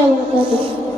Deus.